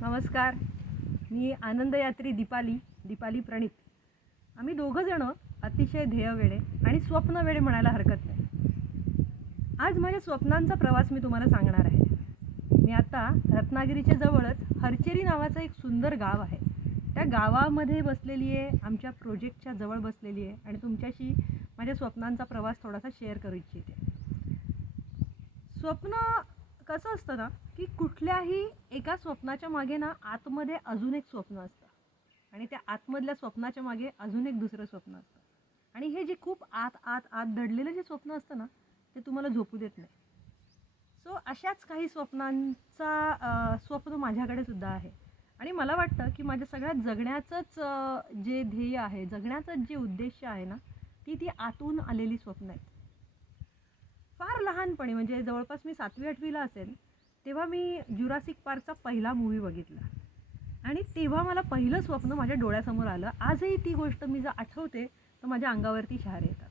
नमस्कार. मी आनंदयात्री दीपाली प्रणित. आम्ही दोघं जण अतिशय ध्येयवेडे आणि स्वप्नवेडे म्हणायला हरकत नाही. आज माझ्या स्वप्नांचा प्रवास मी तुम्हाला सांगणार आहे. मी आता रत्नागिरीच्या जवळच हरचेरी नावाचं एक सुंदर गाव आहे, त्या गावामध्ये बसलेली आहे, आमच्या प्रोजेक्टच्या जवळ बसलेली आहे आणि तुमच्याशी माझ्या स्वप्नांचा प्रवास थोडासा शेअर करू इच्छिते. स्वप्न कसं असतं ना, की कुठल्याही एका स्वप्नाच्या मागे ना आतमध्ये अजून एक स्वप्न असतं आणि त्या आतमधल्या स्वप्नाच्या मागे अजून एक दुसरं स्वप्न असतं आणि हे जे खूप आत आत आत दडलेलं जे स्वप्न असतं ना, ते तुम्हाला झोपू देत नाही. सो अशाच काही स्वप्नांचा स्वप्न माझ्याकडे सुद्धा आहे आणि मला वाटतं की माझ्या सगळ्यात जगण्याचंच जे ध्येय आहे, जगण्याचंच जे उद्देश आहे ना, ती आतून आलेली स्वप्न आहेत. फार लहानपणी म्हणजे जवळपास मी 7वी-8वीला असेल तेव्हा मी जुरासिक पार्कचा पहिला मूव्ही बघितला आणि तेव्हा मला पहिलं स्वप्न माझ्या डोळ्यासमोर आलं. आजही ती गोष्ट मी जर आठवते तर माझ्या अंगावरती शहारे येतात.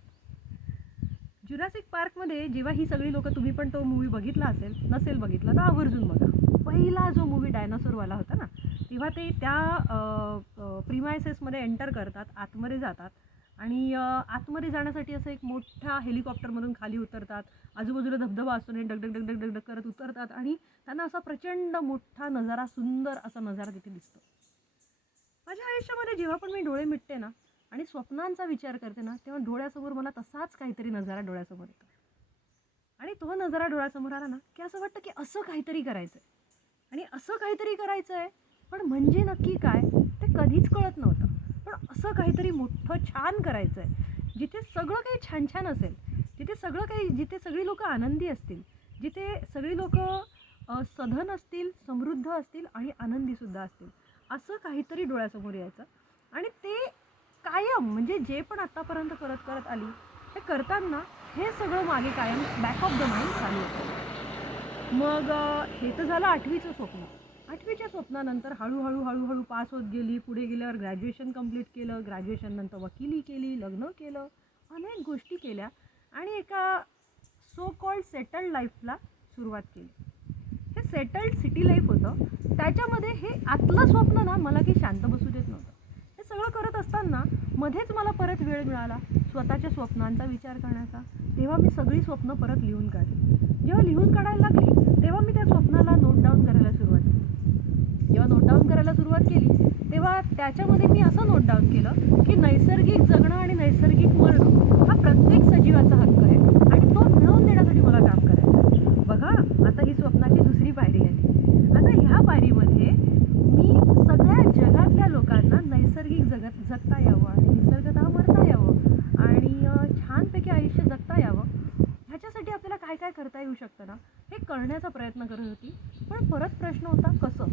जुरासिक पार्कमध्ये जेव्हा ही सगळी लोकं, तुम्ही पण तो मूव्ही बघितला असेल, नसेल बघितला तर आवर्जून बघा. पहिला जो मूव्ही डायनासोरवाला होता ना, तेव्हा ते त्या प्रिमायसेसमध्ये एंटर करतात, आतमध्ये जातात आणि आतमध्ये जाण्यासाठी असं एक मोठ्या हेलिकॉप्टरमधून खाली उतरतात. आजूबाजूला धबधबा असतो आणि डग डग डग डग डग डग करत उतरतात आणि त्यांना असा प्रचंड मोठा नजारा, सुंदर असा नजारा तिथे दिसतो. माझ्या आयुष्यामध्ये जेव्हा पण मी डोळे मिटते ना आणि स्वप्नांचा विचार करते ना, तेव्हा डोळ्यासमोर मला तसाच काहीतरी नजारा डोळ्यासमोर येतो आणि तो नजारा डोळ्यासमोर आला ना, की असं वाटतं की असं काहीतरी करायचं आहे आणि असं काहीतरी करायचं आहे, पण म्हणजे नक्की काय ते कधीच कळत नव्हतं. पण असं काहीतरी मोठं छान करायचं आहे, जिथे सगळं काही छान छान असेल, जिथे सगळी लोकं आनंदी असतील, जिथे सगळी लोकं सधन असतील, समृद्ध असतील आणि आनंदीसुद्धा असतील, असं काहीतरी डोळ्यासमोर यायचं आणि ते कायम म्हणजे जे पण आत्तापर्यंत करत करत आली, हे करताना हे सगळं मागे कायम बॅक ऑफ द माइंड चालू होतं. मग हे तर झालं 8वीचं स्वप्न. 8वीच्या स्वप्नानंतर हळूहळू पास होत गेली. पुढे गेल्यावर ग्रॅज्युएशन कंप्लीट केलं. ग्रॅज्युएशननंतर वकिली केली, लग्न केलं, अनेक गोष्टी केल्या आणि एका सो कॉल्ड सेटल्ड लाईफला सुरुवात केली. हे सेटल्ड सिटी लाईफ होतं. त्याच्यामध्ये हे आतलं स्वप्न ना मला काही शांत बसू देत नव्हतं. हे सगळं करत असताना मध्येच मला परत वेळ मिळाला स्वतःच्या स्वप्नांचा विचार करण्याचा. तेव्हा मी सगळी स्वप्न परत लिहून काढली. जेव्हा लिहून काढायला लागली तेव्हा मी त्या स्वप्नाला नोट डाऊन करायला सुरुवात केली. जेव्हा नोट डाऊन करायला सुरुवात केली तेव्हा त्याच्यामध्ये मी असं नोट डाऊन केलं की नैसर्गिक जगणं आणि नैसर्गिक मरणं हा प्रत्येक सजीवाचा हक्क आहे आणि तो मिळवून देण्यासाठी मला काम करायचं आहे. बघा, आता ही स्वप्नाची दुसरी पायरी आली. आता ह्या पायरीमध्ये मी सगळ्या जगातल्या लोकांना नैसर्गिक जगता यावं आणि निसर्गतः मरता यावं आणि छानपैकी आयुष्य जगता यावं, ह्याच्यासाठी आपल्याला काय काय करता येऊ शकतं ना, हे करण्याचा प्रयत्न करत होती. पण परत प्रश्न होता, कसं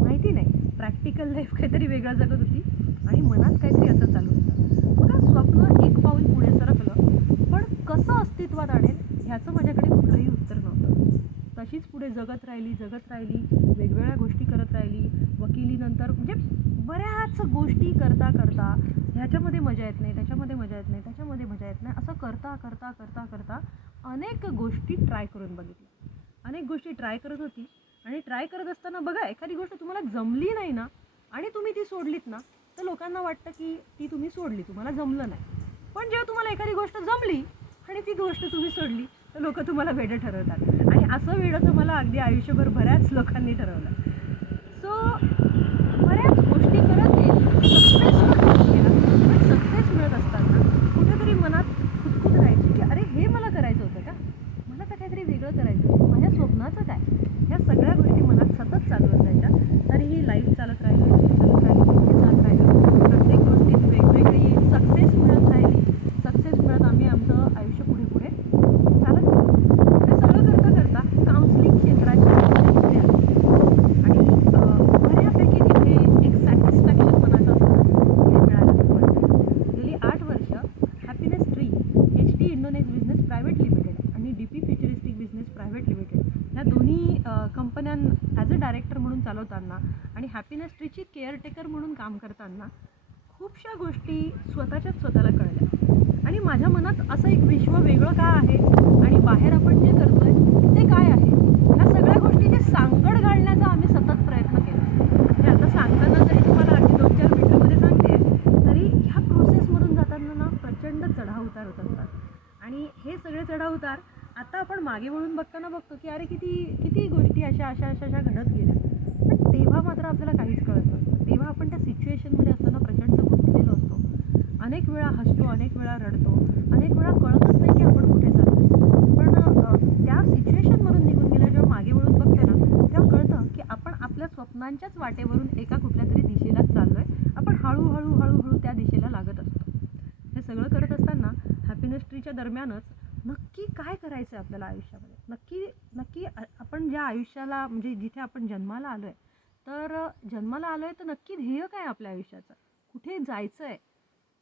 माहिती नाही. प्रॅक्टिकल लाईफ काहीतरी वेगळं जगत होती आणि मनात काहीतरी असं चालू होतं. बघा, स्वप्न एक पाऊल पुढे सरकलं, पण कसं अस्तित्वात आणेल ह्याचं माझ्याकडे कुठलंही उत्तर नव्हतं. तशीच पुढे जगत राहिली, वेगवेगळ्या गोष्टी करत राहिली. वकिलीनंतर म्हणजे बऱ्याच गोष्टी करता करता ह्याच्यामध्ये मजा येत नाही, त्याच्यामध्ये मजा येत नाही, असं करता अनेक गोष्टी ट्राय करून बघितल्या. अनेक गोष्टी ट्राय करत होती आणि ट्राय करत असताना बघा, एखादी गोष्ट तुम्हाला जमली नाही ना आणि तुम्ही ती सोडलीत ना, तर लोकांना वाटतं की ती तुम्ही सोडली, तुम्हाला जमलं नाही. पण जेव्हा तुम्हाला एखादी गोष्ट जमली आणि ती गोष्ट तुम्ही सोडली तर लोकं तुम्हाला वेडं ठरवतात आणि असं वेडं तर मला अगदी आयुष्यभर बऱ्याच लोकांनी ठरवलं. सो बऱ्याच गोष्टी करत पण सक्सेस मिळत असताना कुठेतरी मनात खुदखुद राहायची की अरे, हे मला करायचं होतं का, मला तर काहीतरी वेगळं करायचं होतं, माझ्या स्वप्नाचं काय. ह्या सगळ्या गोष्टी मनात सतत चालू असायच्या. तरीही लाईफ चालत राहिली. प्रत्येक गोष्टीत वेगवेगळी सक्सेस मिळत आम्ही आमचं आयुष्य पुढे चालत गेलो. हे सगळं करता काउन्सिलिंग क्षेत्राची पुढे आली आणि बऱ्यापैकी तिथे एक सॅटिस्फॅक्शन मनाचं असतं हे मिळायला सुरुवात झाली. गेली 8 वर्ष हॅपीनेस ट्री, HD इंडोनेस बिझनेस प्रायव्हेट लिमिटेड आणि DP futuristic business private limited या दोन्ही कंपन्यां ॲज अ डायरेक्टर म्हणून चालवताना आणि हॅपीनेस ट्रीची केअरटेकर म्हणून काम करताना खूपशा गोष्टी स्वतःला कळल्या आणि माझ्या मनात असं एक विश्व वेगळं काय आहे आणि बाहेर आपण जे करतोय ते काय आहे, ह्या सगळ्या गोष्टीची सांगड घालण्याचा आम्ही सतत प्रयत्न केला. अरे किती किती गोष्टी अशा घडत गेल्या. पण तेव्हा मात्र आपल्याला काहीच कळत नसतं. तेव्हा आपण त्या सिच्युएशनमध्ये असताना प्रचंड गुंतलेलो असतो. अनेक वेळा हसतो, अनेक वेळा रडतो, अनेक वेळा कळतच नाही की आपण कुठे चाललो. पण त्या सिच्युएशनमधून निघून गेल्या जेव्हा मागे वळून बघतो ना, तेव्हा कळतं की आपण आपल्या स्वप्नांच्याच वाटेवरून एका कुठल्यातरी दिशेलाच चाललोय. आपण हळूहळू त्या दिशेला लागत असतो. हे सगळं करत असताना हॅपीनेस ट्रीच्या दरम्यानच नक्की काय करायचं आहे आपल्याला आयुष्यामध्ये, नक्की आपण ज्या आयुष्याला म्हणजे जिथे आपण जन्माला आलो आहे, तर जन्माला आलो आहे तर नक्की ध्येय काय आपल्या आयुष्याचं, कुठे जायचं आहे.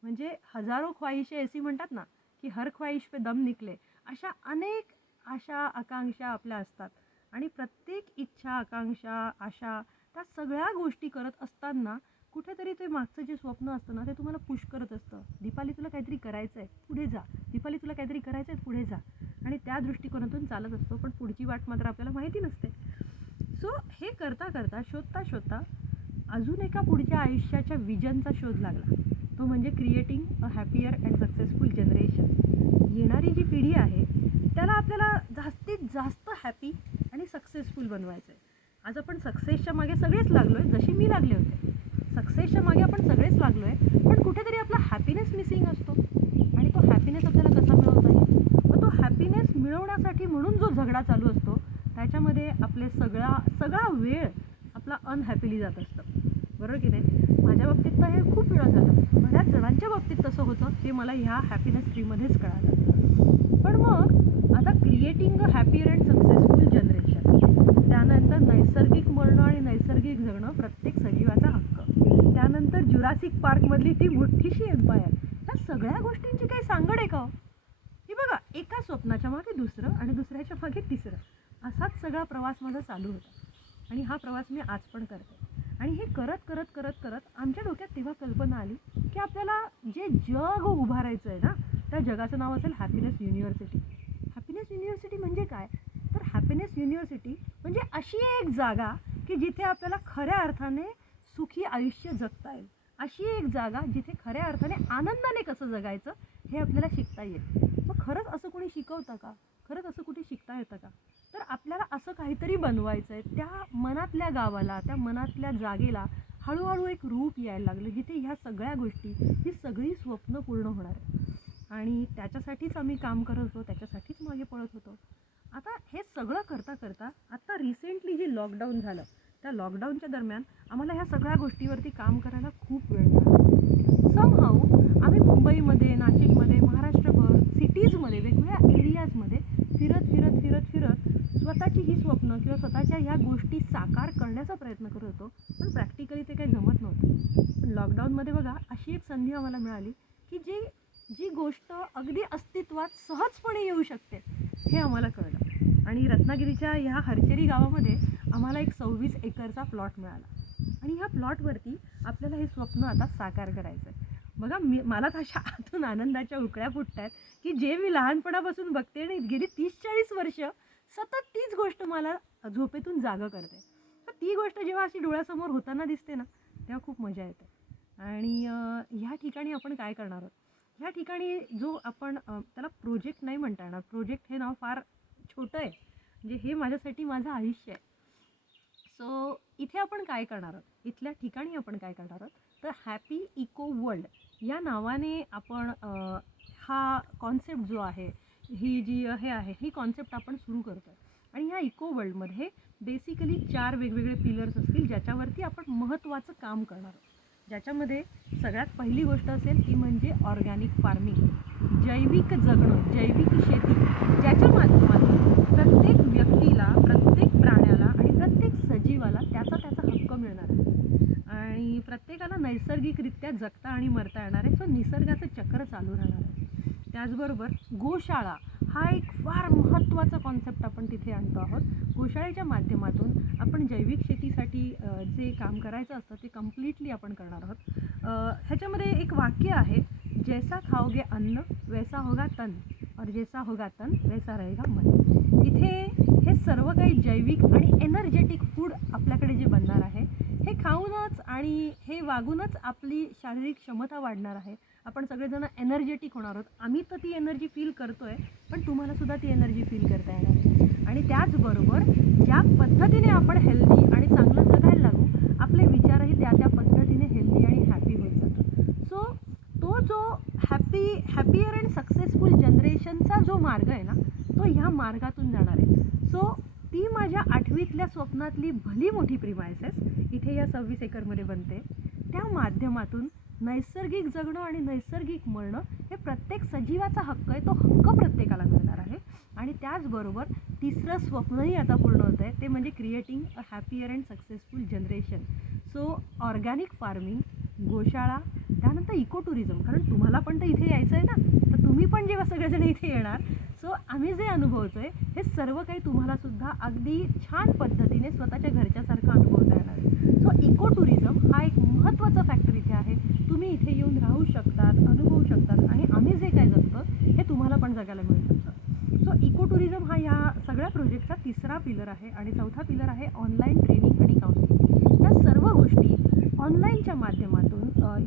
म्हणजे हजारो ख्वाहिशे ऐसी म्हणतात ना, की हर ख्वाहिश पे दम निकले. अशा अनेक आशा आकांक्षा आपल्या असतात आणि प्रत्येक इच्छा आकांक्षा आशा त्या सगळ्या गोष्टी करत असताना कुठेतरी ते मागचं जे स्वप्न असतं ना, ते तुम्हाला पुश करत असतं. दीपाली तुला काहीतरी करायचं आहे, पुढे जा. दीपाली तुला काहीतरी करायचं आहे, पुढे जा. आणि त्या दृष्टिकोनातून चालत असतो, पण पुढची वाट मात्र आपल्याला माहिती नसते. सो हे करता शोधता अजून एका पुढच्या आयुष्याच्या विजनचा शोध लागला. तो म्हणजे creating a happier and successful generation. येणारी जी पिढी आहे त्याला आपल्याला जास्तीत जास्त हॅपी आणि सक्सेसफुल बनवायचं आहे. आज आपण सक्सेसच्या मागे सगळेच लागलो आहे, जशी मी लागले होते. सक्सेसच्या मागे आपण सगळेच लागलो आहे, पण कुठेतरी आपला हॅपीनेस मिसिंग असतो. आणि तो हॅपीनेस आपल्याला कसा मिळवता येईल? मग तो हॅपीनेस मिळवण्यासाठी म्हणून जो झगडा चालू असतो, त्याच्यामध्ये आपले सगळा वेळ आपला अनहॅपीली जात असतं. बरोबर की नाही? माझ्या बाबतीत तर हे खूप वेळा झालं. बऱ्याच जणांच्या बाबतीत तसं होतं, हे मला ह्या हॅपीनेस ट्रीमध्येच कळालं. पण मग आता creating a happier and successful generation, त्यानंतर नैसर्गिक मरणं आणि नैसर्गिक जगणं प्रत्येक सजीवाचा हक्क, त्यानंतर जुरासिक पार्कमधली ती मोठीशी एम्पायर, या सगळ्या गोष्टींची काही सांगड आहे का? ही बघा, एका स्वप्नाच्या मागे दुसरं आणि दुसऱ्याच्या मागे तिसरं, असाच सगळा प्रवास माझा चालू होता. आणि हा प्रवास मी आज पण करते. आणि हे करत आमच्या डोक्यात तेव्हा कल्पना आली की आपल्याला जे जग उभारायचं आहे ना, त्या जगाचं नाव असेल हॅपीनेस युनिव्हर्सिटी. हॅपीनेस युनिव्हर्सिटी म्हणजे काय? तर हॅपीनेस युनिव्हर्सिटी म्हणजे अशी एक जागा की जिथे आपल्याला खऱ्या अर्थाने सुखी आयुष्य जगता येईल. अशी एक जागा जिथे खऱ्या अर्थाने आनंदाने कसं जगायचं हे आपल्याला शिकता येईल. मग खरंच असं कोणी शिकवतं का? खरंच असं कुठे शिकता येतं का? तर आपल्याला असं काहीतरी बनवायचं आहे. त्या मनातल्या गावाला, त्या मनातल्या जागेला हळूहळू एक रूप यायला लागलं, जिथे ह्या सगळ्या गोष्टी, ही सगळी स्वप्न पूर्ण होणार आहे. आणि त्याच्यासाठीच आम्ही काम करत होतो, त्याच्यासाठीच मागे पळत होतो. आता हे सगळं करता आता रिसेंटली जे लॉकडाऊन झालं, त्या लॉकडाऊनच्या दरम्यान आम्हाला ह्या सगळ्या गोष्टीवरती काम करायला खूप वेळ मिळाला. समहाऊ आम्ही मुंबईमध्ये, नाशिकमध्ये, महाराष्ट्रभर सिटीजमध्ये, वेगवेगळ्या एरियाजमध्ये फिरत स्वतःची ही स्वप्न किंवा स्वतःच्या ह्या गोष्टी साकार करण्याचा प्रयत्न करत होतो. पण प्रॅक्टिकली ते काही जमत नव्हतं. पण लॉकडाऊनमध्ये बघा, अशी एक संधी आम्हाला मिळाली की जी गोष्ट अगदी अस्तित्वात सहजपणे येऊ शकते हे आम्हाला कळलं. आणि रत्नागिरीच्या ह्या हरचेरी गावामध्ये आम्हाला एक 26 एकरचा प्लॉट मिळाला. आणि ह्या प्लॉटवरती आपल्याला हे स्वप्न आता साकार करायचं आहे. बघा, मला तर अशा आतून आनंदाच्या उकळ्या फुटत आहेत की जे मी लहानपणापासून बघते आणि गेली 30-40 वर्ष सतत तीच गोष्ट मला झोपेतून जागं करते. तर ती गोष्ट जेव्हा अशी डोळ्यासमोर होताना दिसते ना, तेव्हा खूप मजा येते. आणि ह्या ठिकाणी आपण काय करणार आहोत? ह्या ठिकाणी जो आपण त्याला प्रोजेक्ट नाही म्हणता येणार. प्रोजेक्ट हे नाव फार छोटं आहे. म्हणजे हे माझ्यासाठी माझं आयुष्य आहे. सो इथे आपण काय करणार आहोत? इथल्या ठिकाणी आपण काय करणार आहोत? तर हॅपी इको वर्ल्ड या नावाने आपण हा कॉन्सेप्ट जो आहे, ही जी हे आहे, ही कॉन्सेप्ट आपण सुरू करतो. आणि ह्या इको वर्ल्डमध्ये बेसिकली 4 वेगवेगळे पिलर्स असतील, ज्याच्यावरती आपण महत्त्वाचं काम करणार आहोत. ज्याच्यामध्ये सगळ्यात पहिली गोष्ट असेल ती म्हणजे ऑर्गॅनिक फार्मिंग, जैविक जगणं, जैविक शेती, ज्याच्या माध्यमातून प्रत्येक व्यक्तीला, प्रत्येक प्राण्याला आणि प्रत्येक सजीवाला त्याचा हक्क मिळणार आहे. आणि प्रत्येकाला नैसर्गिकरित्या जगता आणि मरता येणार आहे. सो निसर्गाचं चक्र चालू राहणार आहे. त्याचबरोबर गोशाळा हा एक फार महत्त्वाचा कॉन्सेप्ट आपण तिथे आणतो आहोत. गोशाळेच्या माध्यमातून आपण जैविक शेतीसाठी जे काम करायचं असतं ते कम्प्लिटली आपण करणार आहोत. ह्याच्यामध्ये एक वाक्य आहे जैसा खाओगे अन्न वैसा होगा तन और जैसा होगा तन वैसा रहेगा मन. इथे हे सर्व काही जैविक आणि एनर्जेटिक फूड आपल्याकडे जे बनणार आहे हे खाऊनच आणि हे वागूनच आपली शारीरिक क्षमता वाढणार आहे. आपण सगळेजण एनर्जेटिक होणार आहोत. आम्ही तर ती एनर्जी फील करतोय, पण तुम्हाला सुद्धा ती एनर्जी फील करता येणार आहे. आणि त्याचबरोबर ज्या पद्धतीने आपण हेल्दी आणि चांगलं जगायला लागू, आपले विचारही त्या त्या पद्धतीने हेल्दी आणि हॅपी होत जातात. सो तो जो हॅपियर अँड सक्सेसफुल जनरेशनचा जो मार्ग आहे ना, तो ह्या मार्गातून जाणार आहे. सो ती माझ्या 8वीतल्या स्वप्नातली भली मोठी प्रिमायसेस इथे या 26 एकरमध्ये बनते. त्या माध्यमातून नैसर्गिक जगणं आणि नैसर्गिक मरणं हे प्रत्येक सजीवाचा हक्क आहे. तो हक्क प्रत्येकाला मिळणार आहे. आणि त्याचबरोबर तिसरं स्वप्नही आता पूर्ण होतं आहे, ते म्हणजे creating a happier and successful generation. So organic farming, गोशाळा, त्यानंतर इको टुरिझम. कारण तुम्हाला पण तर इथे यायचं आहे ना, तर तुम्ही पण जेव्हा सगळेजण इथे येणार, सो आम्ही जे अनुभवतो आहे हे सर्व काही तुम्हालासुद्धा अगदी छान पद्धतीने स्वतःच्या घरच्यासारखं अनुभवता येणार आहे. सो इको टुरिझम हा एक महत्त्वाचा फॅक्टर इथे आहे. तुम्ही इथे येऊन राहू शकतात, अनुभवू शकतात आणि आम्ही जे काय जगतो हे तुम्हाला पण जगायला मिळू शकतं. सो इको टुरिझम हा या सगळ्या प्रोजेक्टचा तिसरा पिलर आहे. आणि चौथा पिलर आहे ऑनलाईन ट्रेनिंग आणि काउन्सिलिंग. या सर्व गोष्टी ऑनलाईनच्या माध्यमातून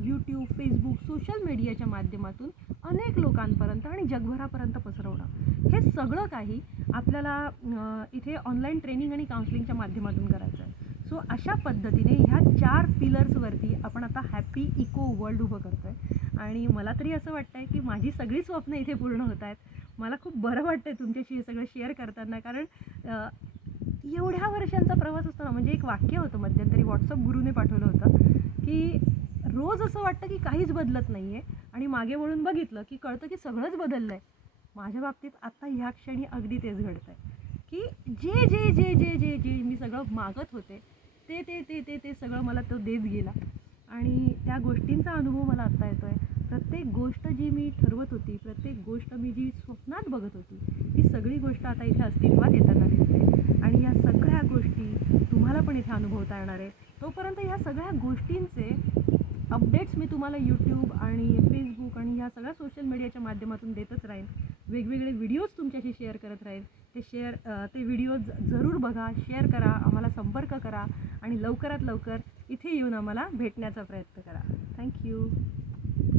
यूट्यूब, फेसबुक, सोशल मीडियाच्या माध्यमातून अनेक लोकांपर्यंत आणि जगभरापर्यंत पसरवणं, हे सगळं काही आपल्याला इथे ऑनलाईन ट्रेनिंग आणि काउन्सिलिंगच्या माध्यमातून करायचं आहे. सो अशा पद्धतीने ह्या 4 पिलर्सवरती आपण आता हॅपी इको वर्ल्ड उभं करतो आहे. आणि मला तरी असं वाटतं आहे की माझी सगळी स्वप्न इथे पूर्ण होत आहेत. मला खूप बरं वाटतं आहे तुमच्याशी हे सगळं शेअर करताना. कारण एवढ्या वर्षांचा प्रवास असतो ना, म्हणजे एक वाक्य होतं मध्यंतरी व्हॉट्सअप गुरूने पाठवलं होतं की रोज असं वाटतं की काहीच बदलत नाही आहे आणि मागे वळून बघितलं की कळतं की सगळंच बदललं आहे. माझ्या बाबतीत आत्ता ह्या क्षणी अगदी तेच घडतं आहे की जे जे जे जे जे जे मी सगळं मागत होते ते ते ते ते ते सगळं मला तो देत गेला. आणि त्या गोष्टींचा अनुभव मला आत्ता येतो आहे. प्रत्येक गोष्ट जी मी ठरवत होती, प्रत्येक गोष्ट मी जी स्वप्नात बघत होती, ती सगळी गोष्ट आता इथे अस्तित्वात येताना दिसते. आणि या सगळ्या गोष्टी तुम्हाला पण इथे अनुभवता येणार आहे. तोपर्यंत ह्या सगळ्या गोष्टींचे अपडेट्स मी तुम्हाला यूट्यूब आणि फेसबुक आणि ह्या सगळ्या सोशल मीडियाच्या माध्यमातून देतच राहीन. वेगवेगळे व्हिडिओज तुमच्याशी शेअर करत राहीन. ते व्हिडिओज जरूर बघा, शेअर करा, आम्हाला संपर्क करा आणि लवकरात लवकर इथे येऊन आम्हाला भेटण्याचा प्रयत्न करा. थँक्यू.